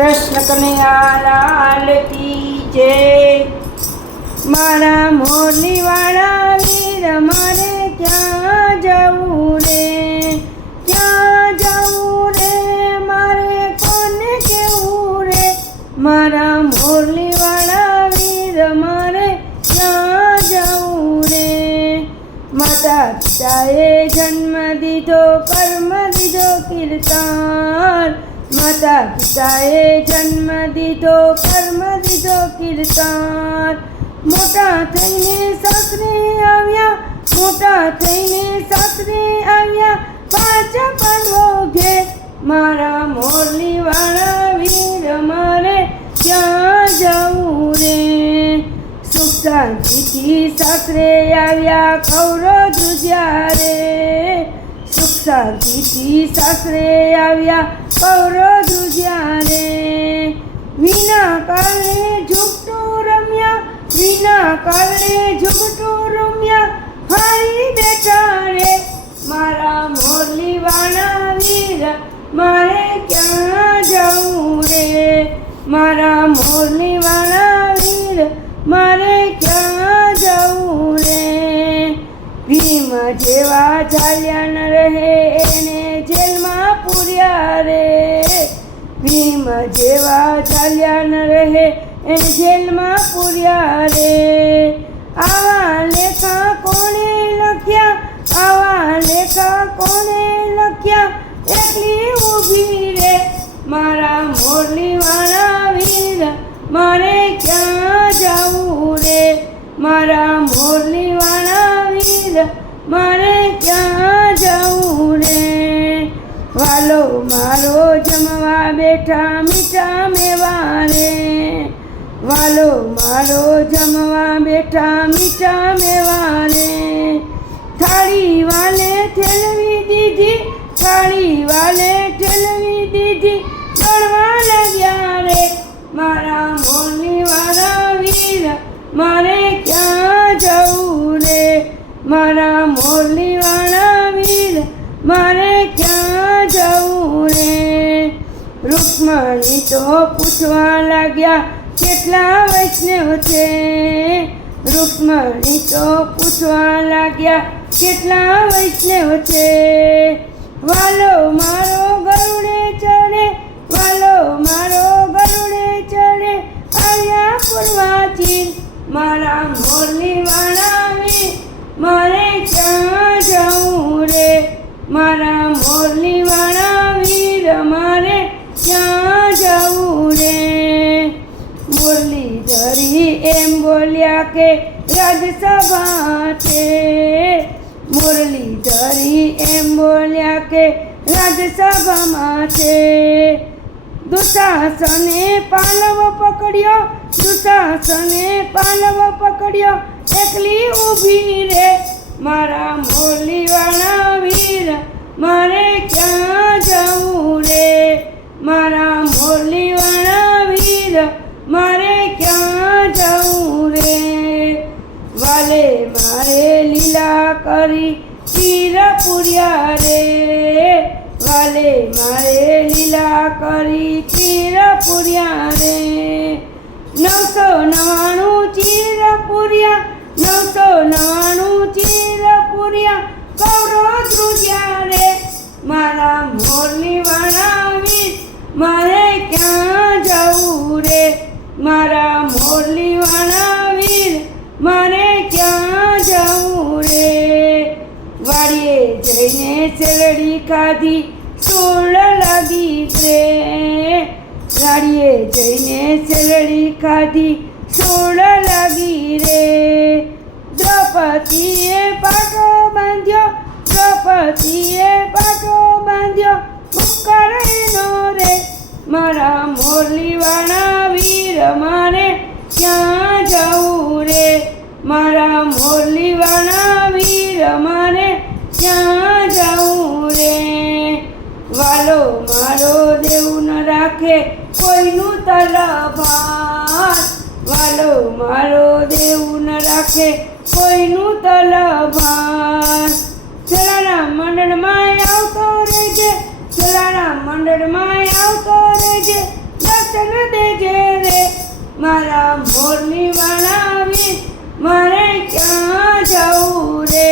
કૃષ્ણ કનૈયાલાલ કી જય મારા મોરની વાળા વીર મારે ક્યાં જવું રે? ક્યાં જવું રે? મારે કોને કેવું રે? મારા મોરલી વાળા વીર મારે ક્યાં જવું રે? માતા પિતાએ જન્મ દીધો, કર્મ દીધો, કીર્તન માતા પિતાએ જન્મ દીધો, કર્મ દીધો, કીર્તન. મોટા થઈને સાસરે આવ્યા, મોટા થઈને સાસરે આવ્યા. પાછા પાંડવો ઘેર, મારા મોરલી વાળા વીર મારે ક્યાં જવું રે. સુખ શાંતિથી સાસરે આવ્યા કૌરો જુજ્યા રે. શાંતિથી સાસરે આવ્યા પૌરો ધ્રુજ્યા વિના કારણે ઝૂકટું રમ્યા, વિના કારણે ઝૂકટું રમ્યા, હારી બેઠા રે મારા મોરલી વાણા વીર, મારે ક્યાં જવું રે? મારા મોરલી વાણા વીર, મારે ભીમ જેવા ચાલ્યા ન રહે, એને જેલમાં પૂર્યા રે. ભીમ જેવા ચાલ્યા ન રહે, એને જેલમાં પૂર્યા રે. આવા લેખા કોણે લખ્યા? આવા લેખા કોણે લખ્યા? એકલી બેઠા મીઠા મેવા રે વાલો મારો જમવા બેઠા મીઠા મેવા રે થાળી વાલે ઠેલવી દીધી, થાળી વાલે ઠેલવી દીધી, ગણવા લાગ્યા રે. મારા મોની વાળા વીર, મારે ક્યાં જવું રે? મારા મોરલીવાળા વીર, મારે ક્યાં રૂકમણી તો પૂછવા લાગ્યા, કેટલા વૈષ્ણવ છે? રૂકમણી તો પૂછવા લાગ્યા, કેટલા વૈષ્ણવ છે? વાલો મારો ગરુડે ચડે, વાલો મારો ગરુડે ચડે આવ્યા પૂર્વાથી મારા મોરલી વાળા મારે કે રાજસભા છે મુરલી ધરી એમ બોલ્યા કે રાજસભામાં છે દુશાસને પાલવ પકડ્યો, દુશાસને પાલવ પકડ્યો, એકલી ઊભી રે. મારા મોલીવાળા વીર, મારે ક્યાં જવું કરી ચીર પૂર્યા રે વાલે મારે લીલા કરી ચીર પૂર્યા રે નવસો નવાણું ચીરપુરિયા પૂર્યા નવસો નવાણું ચીર પૂર્યા કૌરો ધ્રુજ્યા રે મારા મોરની વણાવી મારે ક્યાં જવું રે? મારા મોરલી વાળા મારે જઈને શેરડી ખાધી સોળ લાગી રે વાડીએ જઈને શેરડી ખાધી સોળ લાગી રે. દ્રૌપદીએ પાટો બાંધ્યો, દ્રૌપદીએ પાટો બાંધ્યો મુક્કર એનો રે. મારા મોરલીવાળા વીર મારે ક્યાં જવું રે? મારા લાગે કોઈનું તલભાન વાલો મારો દેવ ન રાખે. કોઈનું તલભાન ચલાના મંડળમાં આવતો રહેજે. ચલાના મંડળમાં આવતો રહેજે. દર્શન દેજે રે. મારા મોરની વણાવી મારે ક્યાં જવું રે?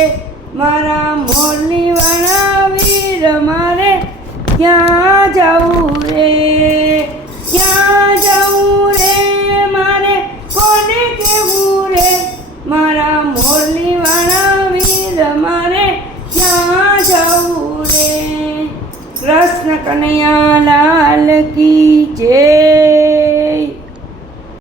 મારા મોરની વણાવી મારે ક્યાં જવું રે? મારે? કોને કેવું રે? મારા મોરલીવાળા વીર મારે ક્યાં જવું રે? કૃષ્ણ કનૈયા લાલ કી જય.